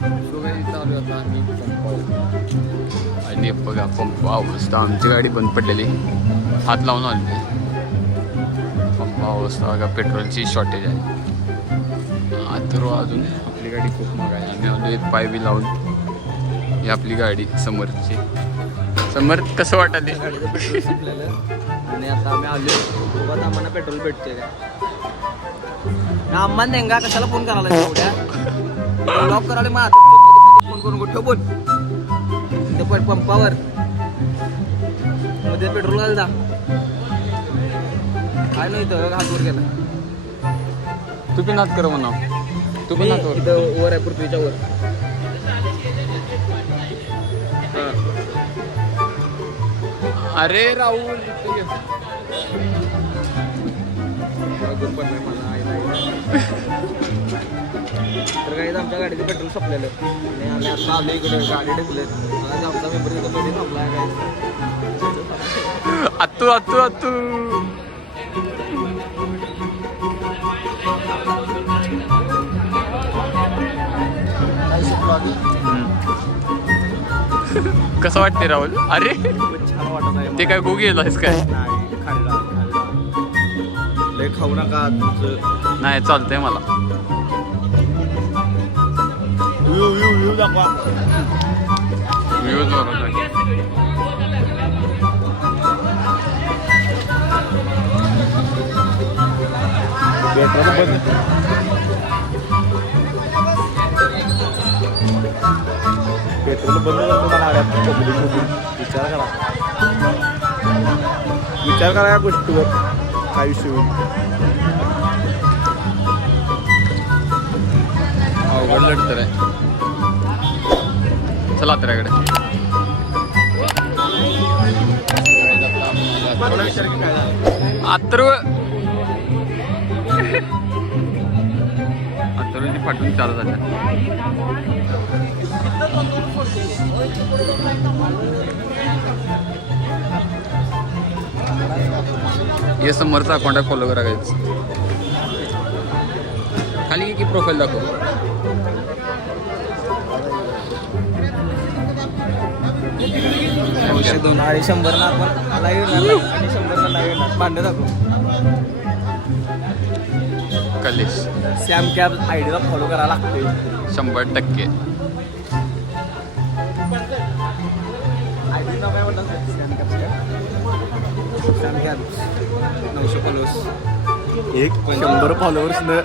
चालू होता आम्ही पंप आणि बघा पंप अवस्था आमची गाडी बंद पडलेली हात लावून आली पंप अवस्था बघा पेट्रोलची शॉर्टेज आहे तर अजून आपली गाडी खूप महाग आहे आम्ही आलो एक पाय बी लावून ही आपली गाडी समोरची समोर कसं वाटाले गाडीचं पेट्रोल संपलेलं आणि आता आम्ही आलो सोबत आम्हाला पेट्रोल भेटते काय आम्हाला नेंगा कशाला फोन करायला एवढ्या लॉक करायला मग फोन करून कुठं बोल ते पण पंपावर मध्ये पेट्रोल घालता काय नाही तर हातवर गेला तू पण नात कर म्हणा तू पण नात इथं वर आहे पृथ्वीच्या वर अरे राहुल तर काही आमच्या गाडीचं पेट्रोल संपलेलं आणि आम्ही आता आलो इकडे गाडी ढकले मला आमचा मेंबर तिथं मध्ये थांबलाय काय अत्तू अत्तू अत्तू कसं वाटते राहुल अरे छान वाटत आहे ते काय गो गेलायस काय नाही खाल्ला लय खाऊ नका तुमचं नाही चालतंय मला व्ह्यू दाखवा व्ह्यूज बरोबर आहे पेट्रोल बंद करतो विचार करा या गोष्टीवर काय इश्यू अवघड लढतर आहे चला त्याकडे अथर्व अथर्वची फाटून चालू झाल्या हे समोरचा अकाउंट फॉलो करायचं खाली की प्रोफाईल दाखव दोन आणि 100 ना आपण लाईव्ह आणि 100 ना लाईव्ह भांडे दाखव कलेश सॅम कॅब आयडीला फॉलो करायला लागते 100% आयडी नाव काय म्हणतात सॅम कॅब 900 फॉलोअर्स 100 फॉलोअर्स न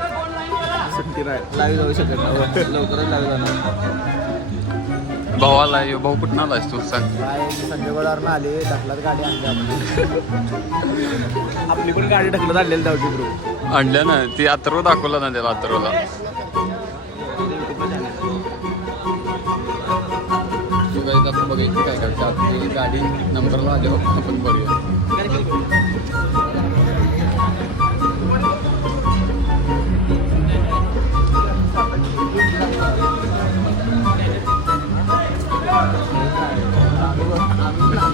सुट्टी नाही लाईव्ह जाऊ शकत नाही लवकरच लाईव्ह जाणार भावाला ये भाऊ कुठं आलायस तू सांग काय संध्याकाळवरून आले ढकलत गाडी आणली आपली पण गाडी ढकलत आणलेली जाऊ ब्रो आणल्या ना ती अथर्व दाखवला ना त्याला अथर्वला तू काही आपण बघायची काय करते आपली गाडी नंबरला आल्यावर आपण बघूया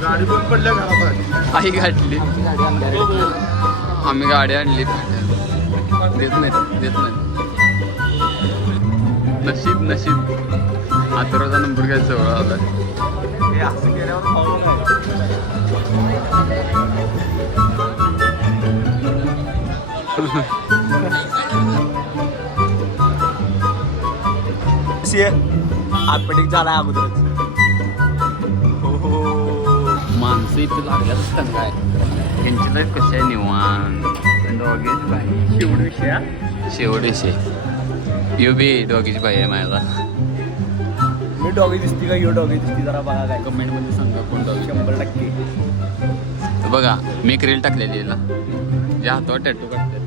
गाडी पण पडल्या घरात आई गाठली आम्ही गाडी आणली देत नाही नशीब नशीब अथर्वचा नंबर घ्यायचा जवळ आला ऑटोमॅटिक झाला अगोदरच माणसं इथं लागल्याच काय त्यांची लाईफ कशी आहे निवांत डॉगीची बाई शेवट विषय यो बी डॉगीची बाई आहे माझ्याला मी डॉगी दिसती का यो डॉगी दिसती जरा बघा काय कमेंटमध्ये सांगा कोण डॉगी 100% तर बघा मी एक रील टाकलेली याला जे हातावर टॅटू काढतात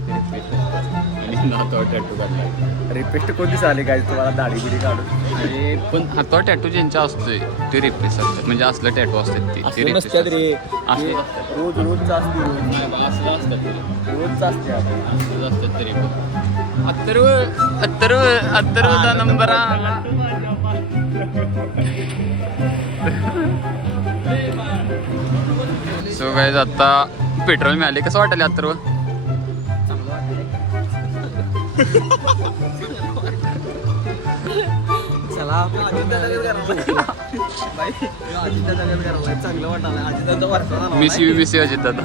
आणि हातावर टॅटू काढतात रिपेस्ट कोणती चालेल काय तुम्हाला दाढी बिडी काढून आणि पण हातावर टॅटू ज्यांच्या असतोय ते रेप्रेस असतात म्हणजे असलं टॅटू असतात ते असं नसतात रे रोज रोजचा असते असलं असतात रोजचा असते असलं असतात तरी पण अथर्वचा नंबर आला सो गाईज आता पेट्रोल मिळाले कसं वाटले अथर्व चला चांगलं वाटायला मिसी अजित दादा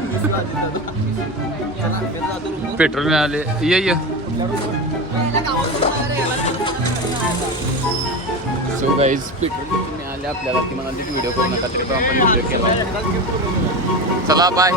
पेट्रोल मिळाले ये सो गाईज पेट्रोल मिळाले आपल्याला ती म्हणाली व्हिडिओ करू नका तरी पण आपण व्हिडिओ केला चला बाय